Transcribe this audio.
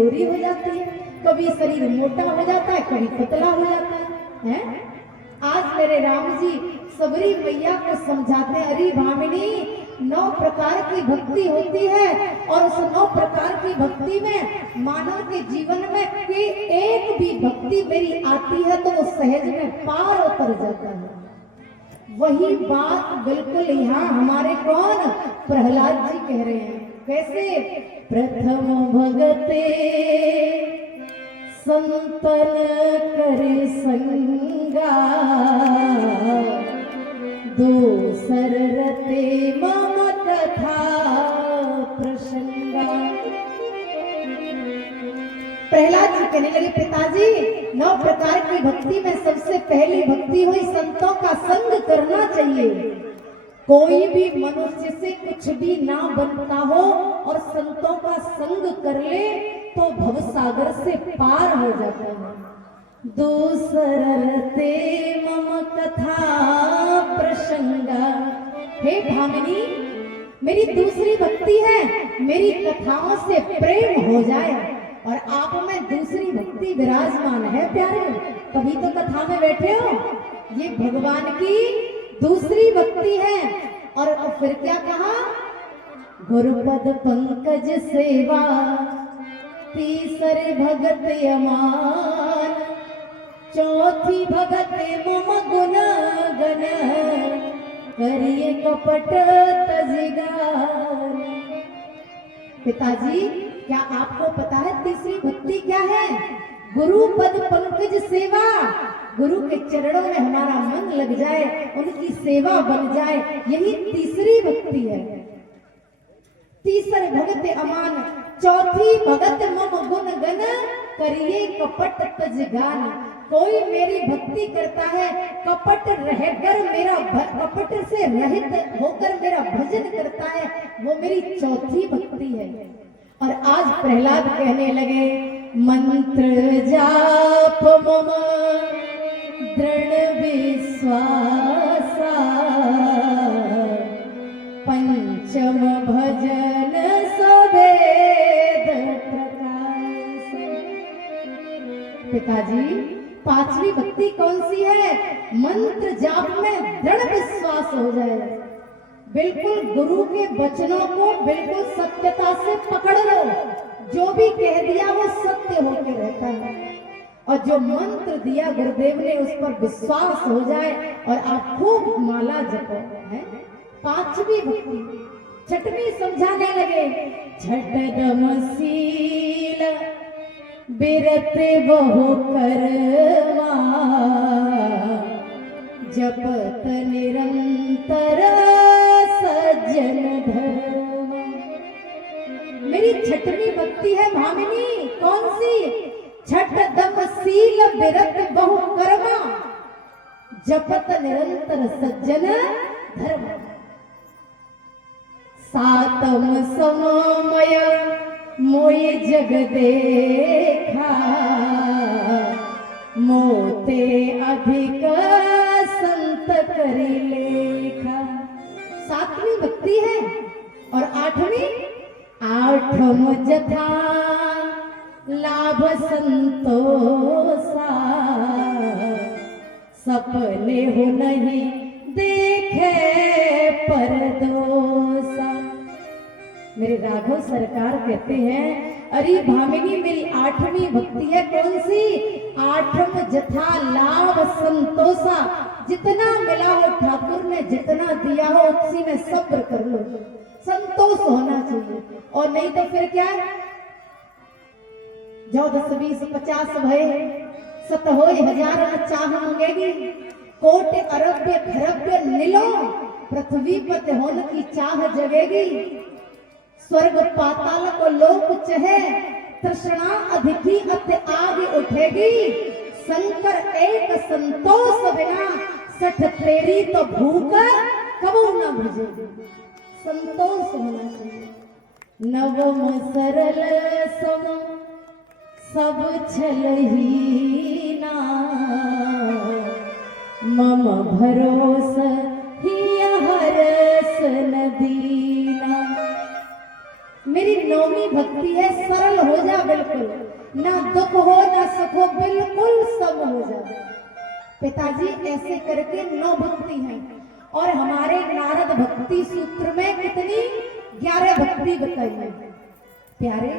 गोरी हो जाती है, कभी शरीर मोटा हो जाता है, कभी पतला हो जाता है, हैं? आज मेरे राम जी सबरी मैया को समझाते हैं, अरे भामिनी 9 प्रकार की भक्ति होती है और उस 9 प्रकार की भक्ति में मानव के जीवन में कोई एक भी भक्ति मेरी आती है तो वो सहज में पार उतर जाता है। वही बात बिल्कुल यहाँ हमारे कौन प्रहलाद जी कह रहे हैं। कैसे? प्रथम भगते संतन करे संगा, दूसर रते मम कथा प्रसंगा। प्रहलाद जी कहने लगे, पिताजी 9 प्रकार की भक्ति में सबसे पहली भक्ति हुई संतों का संग करना चाहिए। कोई भी मनुष्य से कुछ भी ना बनता हो और संतों का संग कर ले तो भवसागर से पार हो जाता है। दूसरते मम कथा प्रसंगा। हे भामिनी, मेरी दूसरी भक्ति है मेरी कथाओं से प्रेम हो जाए। और आप में दूसरी भक्ति विराजमान है प्यारे, तभी तो कथा में बैठे हो। ये भगवान की दूसरी भक्ति है। और फिर क्या कहा? गुरुपद पंकज सेवा, तीसरे भगत अमान, चौथी भगत मम गुण गण, करिए कपट तजिगार। पिताजी क्या आपको पता है तीसरी भक्ति क्या है? गुरु पद पंकज सेवा। गुरु के चरणों में हमारा मन लग जाए, उनकी सेवा बन जाए, यही तीसरी भक्ति है। तीसरे भगत अमान, चौथी भगत मम गुण गण, करिए कपट तजगान। कोई मेरी भक्ति करता है कपट रहकर मेरा कपट से रहित होकर मेरा भजन करता है, वो मेरी चौथी भक्ति है। और आज प्रहलाद कहने लगे, मंत्र जाप मम दृढ़ विश्वासा, पंचम भजन सवेद प्रकाश। पिताजी 5वीं भक्ति कौन सी है? मंत्र जाप में दृढ़ विश्वास हो जाए। बिल्कुल गुरु के वचनों को बिल्कुल सत्यता से पकड़ लो, जो भी कह दिया वो सत्य होके रहता है। और जो मंत्र दिया गुरुदेव ने उस पर विश्वास हो जाए और आप खूब माला जपो। है 5वीं भक्ति। 6वीं समझाने लगे, छठ नमशील बिरते बहु करवा, जपत निरंतर सज्जन धर्म। मेरी 6वीं भक्ति है भामिनी, कौन सी? छठ दमशील बिरत बहु कर्मा, जपत निरंतर सज्जन धर्म। 7म सममय मोय जग देखा, मोते अधिक संत करी लेखा। 7वीं भक्ति है। और 8वीं, 8म जथा लाभ संतोषा, सपने हो नहीं देखे परदोसा। मेरे राघव सरकार कहते हैं, अरे भामिनी मेरी 8वीं भक्ति है कौन सी? 8म जथा लाभ संतोषा। जितना मिला हो ठाकुर ने जितना दिया हो उसी में सब्र कर लो, संतोष होना चाहिए। और नहीं तो फिर क्या? जो 10 20 50 भय, सत होय हजार न चाह मंगेगी, कोट अरब्य खरब्य नीलो, पृथ्वी पत होन की चाह जगेगी। स्वर्ग पाताल को लोक चहे, तृष्णा अधिकी अति आगे उठेगी। शंकर एक संतोष बिना, सठ तेरी तो भूख कबू न बुझेगी। संतोष होना चाहिए। नवम सरल सम सब छलहीना, मम भरोस ही हरस नदीना। मेरी 9वीं नौवीं भक्ति है सरल हो जा बिल्कुल, ना दुख हो ना सुख हो, बिल्कुल सब हो जा। पिताजी ऐसे करके 9 भक्ति हैं और हमारे नारद भक्ति सूत्र में कितनी 11 भक्ति बताई है। प्यारे